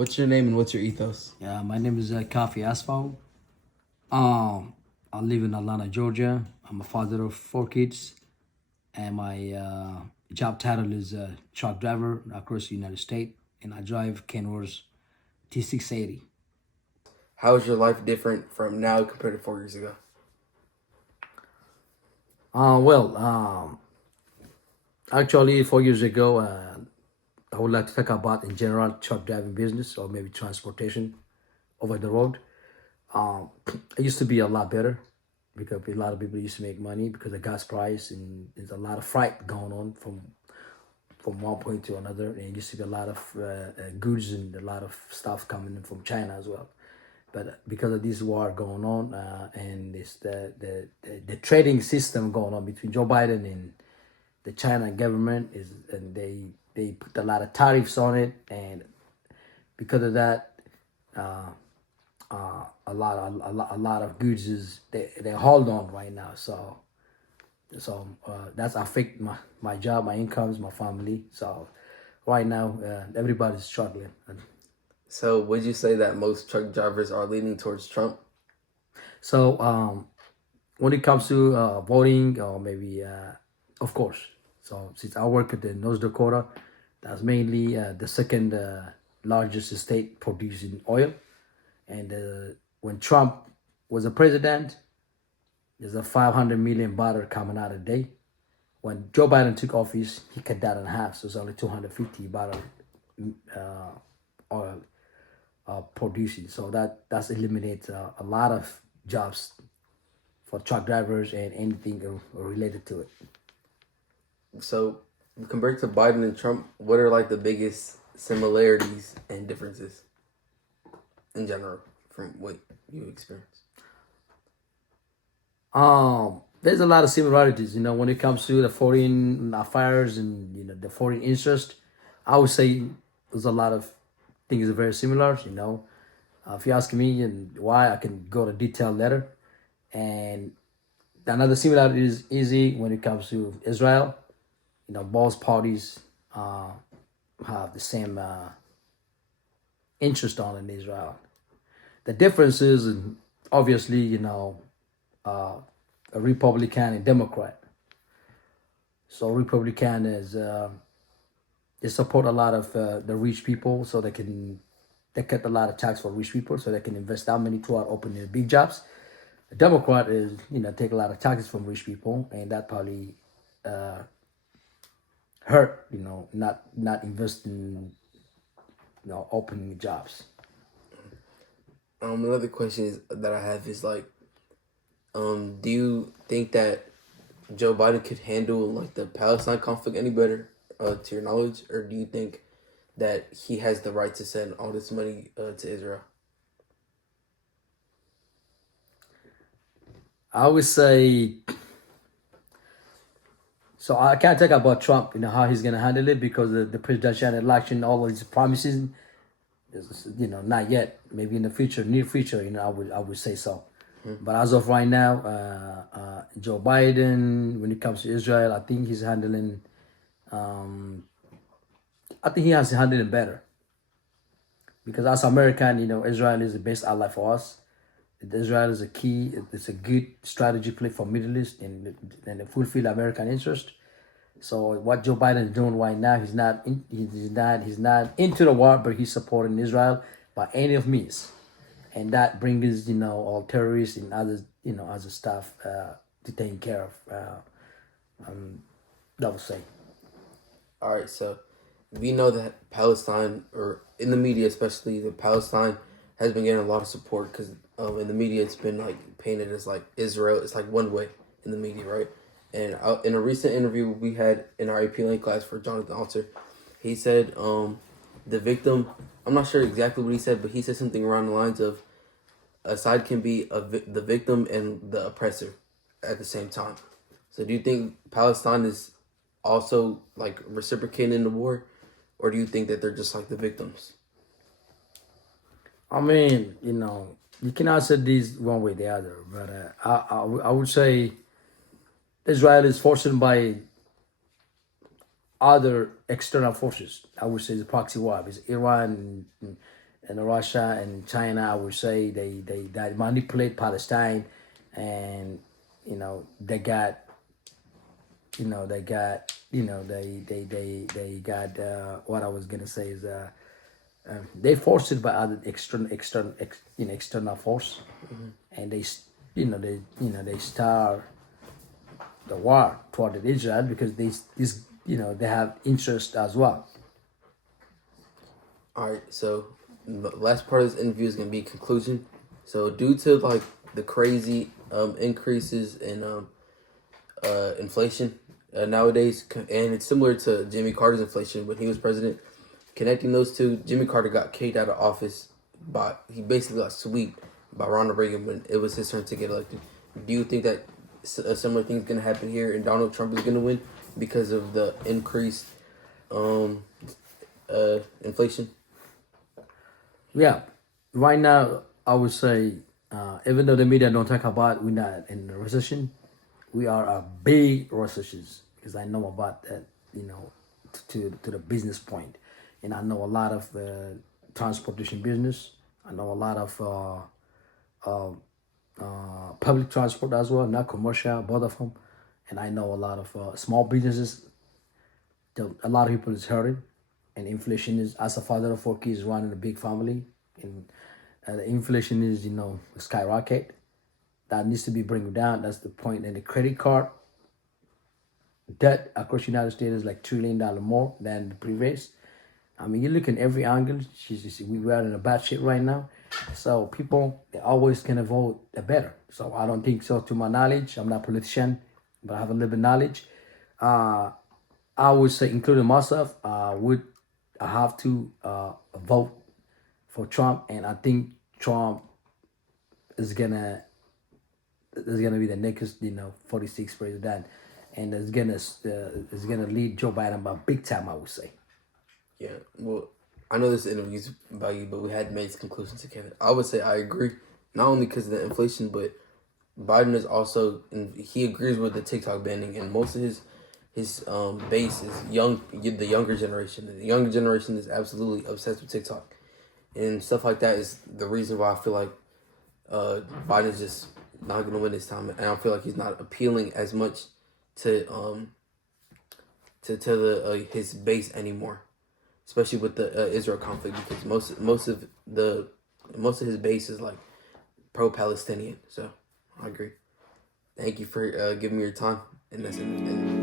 What's your name and what's your ethos? Yeah, my name is Kafi Asfal. I live in Atlanta, Georgia. I'm a father of 4 kids, and my job title is truck driver across the United States, and I drive Kenworth T680. How is your life different from now compared to 4 years ago? Well, actually, 4 years ago, I would like to talk about in general truck driving business or maybe transportation over the road. It used to be a lot better because a lot of people used to make money because of gas price, and there's a lot of freight going on from one point to another, and it used to be a lot of goods and a lot of stuff coming in from China as well. But because of this war going on, and this the trading system going on between Joe Biden and the China government is, and they put a lot of tariffs on it, and because of that, a lot of goods is they hold on right now. So that's affect my job, my incomes, my family. So right now, everybody's struggling. So, would you say that most truck drivers are leaning towards Trump? So when it comes to voting, or maybe of course. So since I work at the North Dakota, that's mainly the second largest state producing oil. And when Trump was a president, there's a 500 million barrel coming out a day. When Joe Biden took office, he cut that in half, so it's only 250 barrel oil producing. So that's eliminates a lot of jobs for truck drivers and anything related to it. So, compared to Biden and Trump, what are like the biggest similarities and differences in general from what you experience? There's a lot of similarities, when it comes to the foreign affairs and the foreign interest. I would say there's a lot of things are very similar. If you ask me and why, I can go to detail later. And another similarity is easy when it comes to Israel. Both parties have the same interest on in Israel. The difference is, obviously, a Republican and Democrat. So Republican is they support a lot of the rich people, so they cut a lot of tax for rich people, so they can invest that money toward opening big jobs. The Democrat is take a lot of taxes from rich people, and that probably hurt not investing opening jobs. Another question that I have is like, do you think that Joe Biden could handle like the Palestine conflict any better, to your knowledge, or do you think that he has the right to send all this money to Israel? I would say, so I can't talk about Trump, how he's gonna handle it because the presidential election, all of his promises, not yet. Maybe in the future, near future, I would say so. But as of right now, Joe Biden, when it comes to Israel, I think he's handling. I think he has handled it better because as American, Israel is the best ally for us. Israel is a key. It's a good strategy play for Middle East and fulfill American interest. So what Joe Biden is doing right now, he's not into the war, but he's supporting Israel by any of means, and that brings all terrorists and other stuff to take care of. That would say. All right, so we know that Palestine, or in the media especially, that Palestine has been getting a lot of support because in the media it's been like painted as like Israel. It's like one way in the media, right? And in a recent interview we had in our AP Lane class for Jonathan Alter, he said the victim. I'm not sure exactly what he said, but he said something around the lines of a side can be the victim and the oppressor at the same time. So do you think Palestine is also like reciprocating in the war, or do you think that they're just like the victims? I mean, you cannot say this one way or the other, but I would say Israel is forced by other external forces. I would say the proxy war is Iran and Russia and China, I would say they manipulate Palestine, and they got they got what I was gonna say is they forced it by other external force, and they start the war toward Israel because they have interest as well. All right, so the last part of this interview is gonna be conclusion. So due to like the crazy increases in inflation nowadays, and it's similar to Jimmy Carter's inflation when he was president. Connecting those two, Jimmy Carter got kicked out of office he basically got swept by Ronald Reagan when it was his turn to get elected. Do you think that a similar thing is going to happen here and Donald Trump is going to win because of the increased inflation? Yeah, right now I would say even though the media don't talk about we're not in a recession, we are a big recession because I know about that, to the business point, and I know a lot of transportation business. I know a lot of public transport as well, not commercial, both of them, and I know a lot of small businesses. A lot of people is hurting, and inflation is. As a father of 4 kids running a big family, and the inflation is skyrocket. That needs to be bring down. That's the point. And the credit card debt across the United States is like $1 trillion more than the previous. I mean, you look in every angle. We are in a bad shit right now. So people, they always gonna vote the better. So I don't think so. To my knowledge, I'm not a politician, but I have a little bit knowledge. I would say, including myself, I have to vote for Trump, and I think Trump is gonna be the next 46th president, and it's gonna lead Joe Biden by big time, I would say. Yeah, well, I know this interview's about you, but we had made conclusions together. I would say I agree, not only because of the inflation, but Biden is also, and he agrees with the TikTok banning, and most of his base is the younger generation. The younger generation is absolutely obsessed with TikTok, and stuff like that is the reason why I feel like Biden's just not gonna win this time, and I don't feel like he's not appealing as much to the his base anymore, especially with the Israel conflict, because most of his base is like pro-Palestinian. So I agree. Thank you for giving me your time, and that's it.